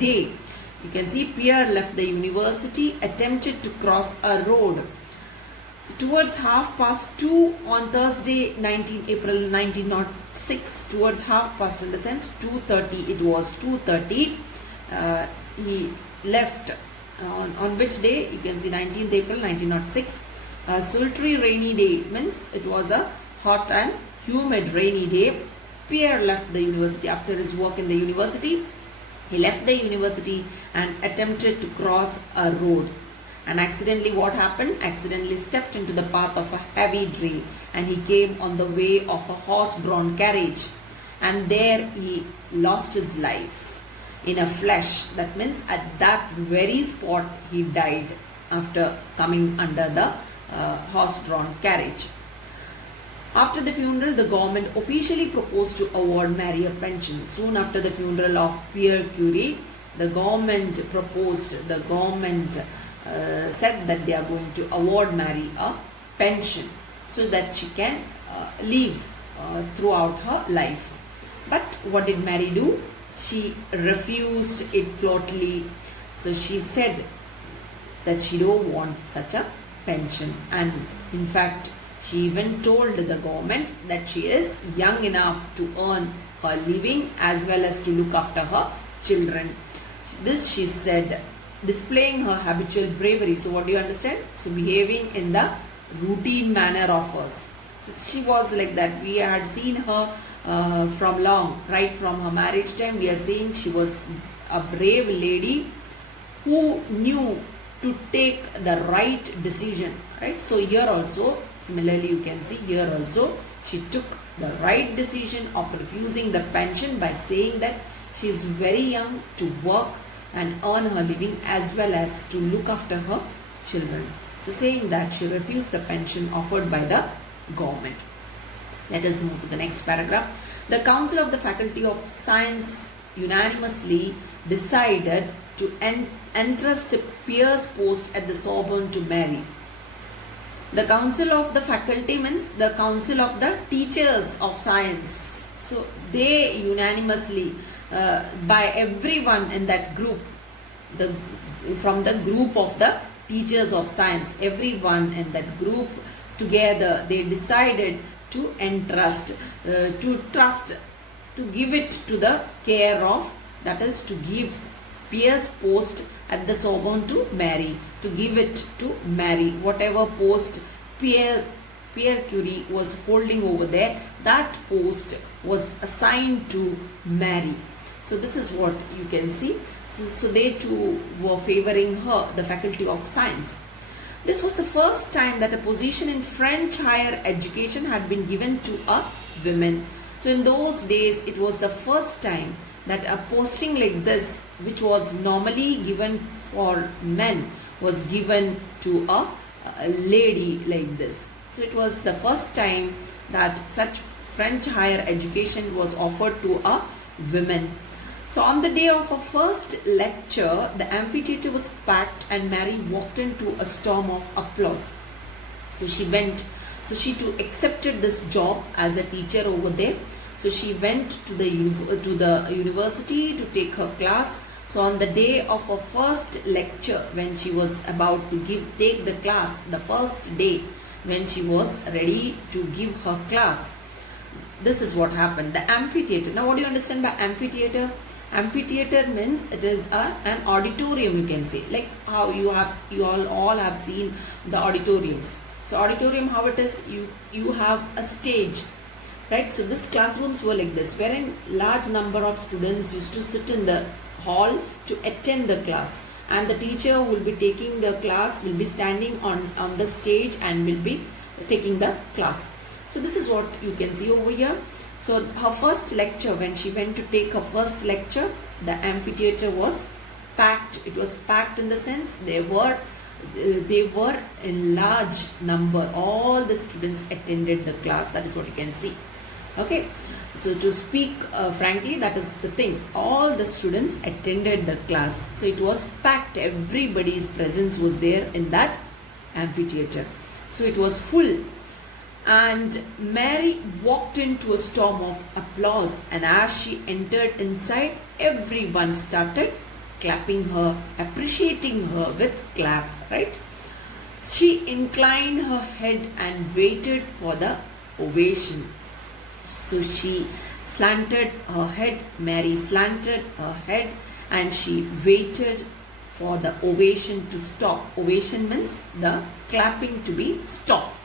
day. You can see Pierre left the university, attempted to cross a road. So towards 2:30 on Thursday, 19 April 1906, towards 2:30 in the sense 2:30, it was 2:30, he left. On which day? You can see 19th April 1906. Sultry rainy day means it was a hot and humid rainy day. Pierre left the university after his work in the university. He left the university and attempted to cross a road. And accidentally, what happened? Accidentally stepped into the path of a heavy dray, and he came on the way of a horse-drawn carriage. And there he lost his life in a flash. That means at that very spot he died after coming under the horse-drawn carriage. After the funeral, the government officially proposed to award Marie a pension. Soon after the funeral of Pierre Curie, the government said that they are going to award Marie a pension so that she can live throughout her life. But what did Marie do? She refused it flatly. So she said that she don't want such a pension, and in fact she even told the government that she is young enough to earn her living as well as to look after her children. This she said, displaying her habitual bravery. So what do you understand? So behaving in the routine manner of hers. So she was like that. We had seen her from long, right from her marriage time. We are seeing she was a brave lady who knew to take the right decision, right? So here also, similarly, you can see here also, she took the right decision of refusing the pension by saying that she is very young to work and earn her living as well as to look after her children. So saying that she refused the pension offered by the government. Let us move to the next paragraph. The Council of the Faculty of Science unanimously decided to entrust Pierre's post at the Sorbonne to Marie. The Council of the Faculty means the Council of the Teachers of Science. So they unanimously, by everyone in that group, from the group of the Teachers of Science, everyone in that group together, they decided to entrust, to give it to the care of, that is to give Pierre's post at the Sorbonne to Marie, to give it to Marie. Whatever post Pierre Curie was holding over there, that post was assigned to Marie. So this is what you can see. So they too were favoring her, the Faculty of Science. This was the first time that a position in French higher education had been given to a woman. So in those days, it was the first time that a posting like this, which was normally given for men, was given to a lady like this. So it was the first time that such French higher education was offered to a woman. So on the day of her first lecture, the amphitheater was packed and Marie walked into a storm of applause. So she too accepted this job as a teacher over there. So she went to the university to take her class. So on the day of her first lecture, when she was about to take the class, the first day when she was ready to give her class, this is what happened. The amphitheater. Now what do you understand by amphitheater? Amphitheater means it is an auditorium, you can say, like how you all have seen the auditoriums. So auditorium, how it is, you have a stage, right? So these classrooms were like this, wherein large number of students used to sit in the hall to attend the class, and the teacher will be taking the class, will be standing on the stage and will be taking the class. So this is what you can see over here. So her first lecture, when she went to take her first lecture, the amphitheater was packed. It was packed in the sense they were in large number. All the students attended the class. That is what you can see. Okay. So to speak frankly, that is the thing. All the students attended the class. So it was packed. Everybody's presence was there in that amphitheater. So it was full. And Mary walked into a storm of applause, and as she entered inside, everyone started clapping her, appreciating her with clap, right? She inclined her head and waited for the ovation. So she slanted her head, Mary slanted her head, and she waited for the ovation to stop. Ovation means the clapping to be stopped.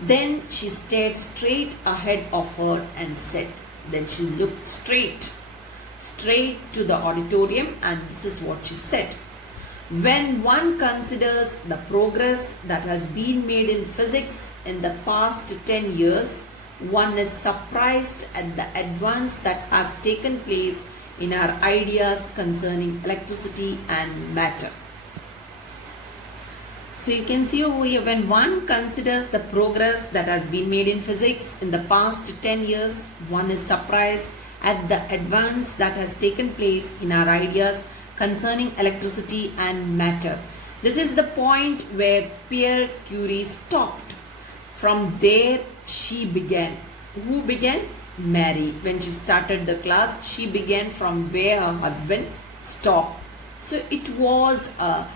Then she stared straight ahead of her and said, then she looked straight to the auditorium, and this is what she said. When one considers the progress that has been made in physics in the past 10 years, one is surprised at the advance that has taken place in our ideas concerning electricity and matter. So you can see over here, when one considers the progress that has been made in physics in the past 10 years, one is surprised at the advance that has taken place in our ideas concerning electricity and matter. This is the point where Pierre Curie stopped. From there she began. Who began? Mary. When she started the class, she began from where her husband stopped. So it was a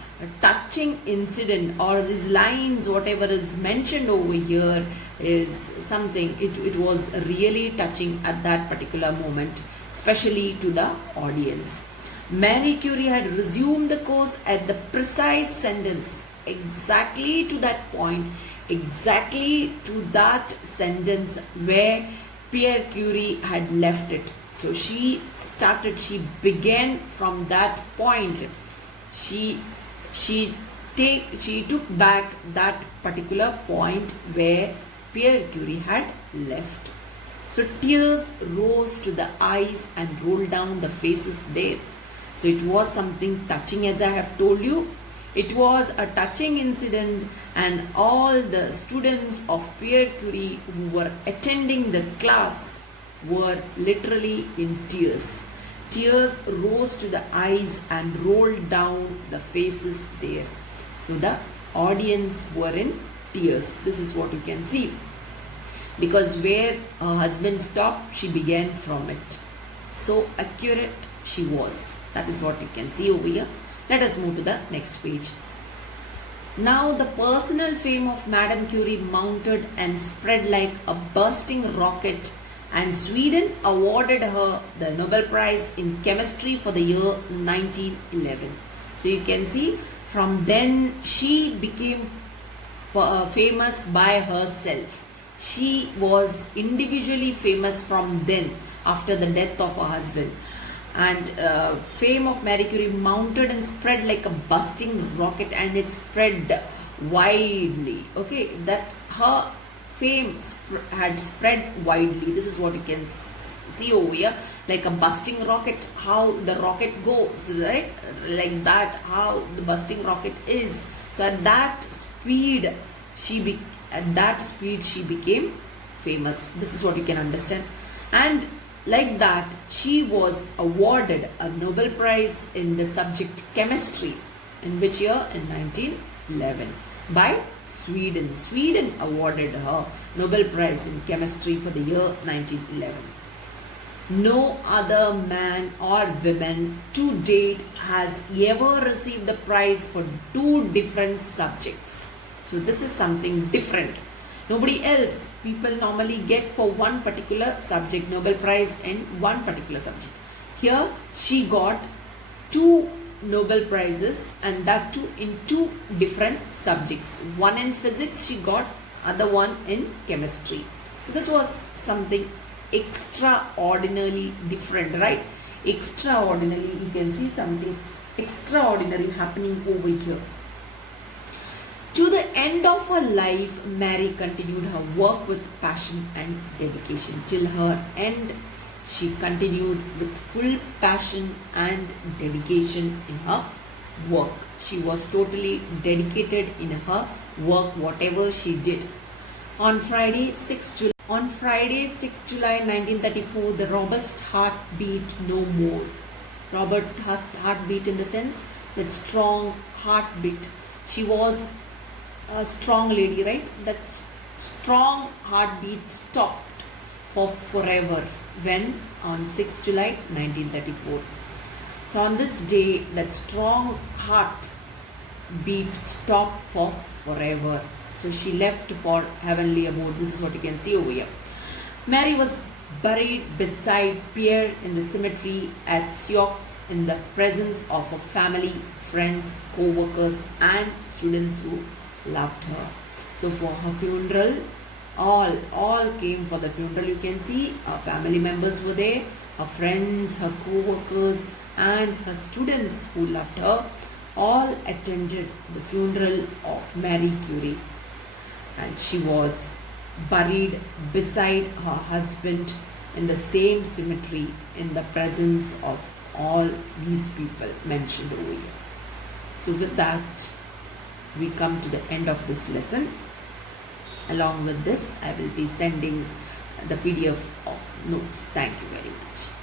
touching incident, or these lines, whatever is mentioned over here is something, it was really touching at that particular moment, especially to the audience. Marie Curie had resumed the course at the precise sentence, exactly to that point, exactly to that sentence where Pierre Curie had left it. So she began from that point. She took back that particular point where Pierre Curie had left. So tears rose to the eyes and rolled down the faces there. So it was something touching, as I have told you. It was a touching incident, and all the students of Pierre Curie who were attending the class were literally in tears. Tears rose to the eyes and rolled down the faces there. So the audience were in tears. This is what you can see. Because where her husband stopped, she began from it. So accurate she was. That is what you can see over here. Let us move to the next page. Now the personal fame of Madame Curie mounted and spread like a bursting rocket, and Sweden awarded her the Nobel Prize in Chemistry for the year 1911. So you can see, from then she became famous by herself. She was individually famous from then, after the death of her husband. And fame of Marie Curie mounted and spread like a bursting rocket, and it spread widely. Okay, that her fame had spread widely. This is what you can see over here, like a bursting rocket, how the rocket goes, right? Like that, how the bursting rocket is. So at that speed she became famous. This is what you can understand. And like that, she was awarded a Nobel Prize in the subject chemistry. In which year? In 1911. By Sweden. Sweden awarded her Nobel Prize in chemistry for the year 1911. No other man or woman to date has ever received the prize for two different subjects. So this is something different. Nobody else, people normally get for one particular subject, Nobel Prize in one particular subject. Here she got two Nobel Prizes, and that too in two different subjects. One in physics she got, other one in chemistry. So this was something extraordinarily different, right? Extraordinarily, you can see something extraordinary happening over here. To the end of her life, Mary continued her work with passion and dedication. Till her end, she continued with full passion and dedication in her work. She was totally dedicated in her work, whatever she did. On Friday, 6 July 1934, the robust heart beat no more. Robert heartbeat in the sense that strong heartbeat. She was a strong lady, right? That strong heartbeat stopped for forever when on 6 July 1934. So on this day, that strong heart beat stopped for forever. So she left for heavenly abode. This is what you can see over here. Mary was buried beside Pierre in the cemetery at Sioux in the presence of her family, friends, co-workers and students who loved her. So for her funeral, all came for the funeral. You can see her family members were there, her friends, her co-workers and her students who loved her all attended the funeral of Marie Curie, and she was buried beside her husband in the same cemetery in the presence of all these people mentioned over here. So with that, we come to the end of this lesson. Along with this, I will be sending the PDF of notes. Thank you very much.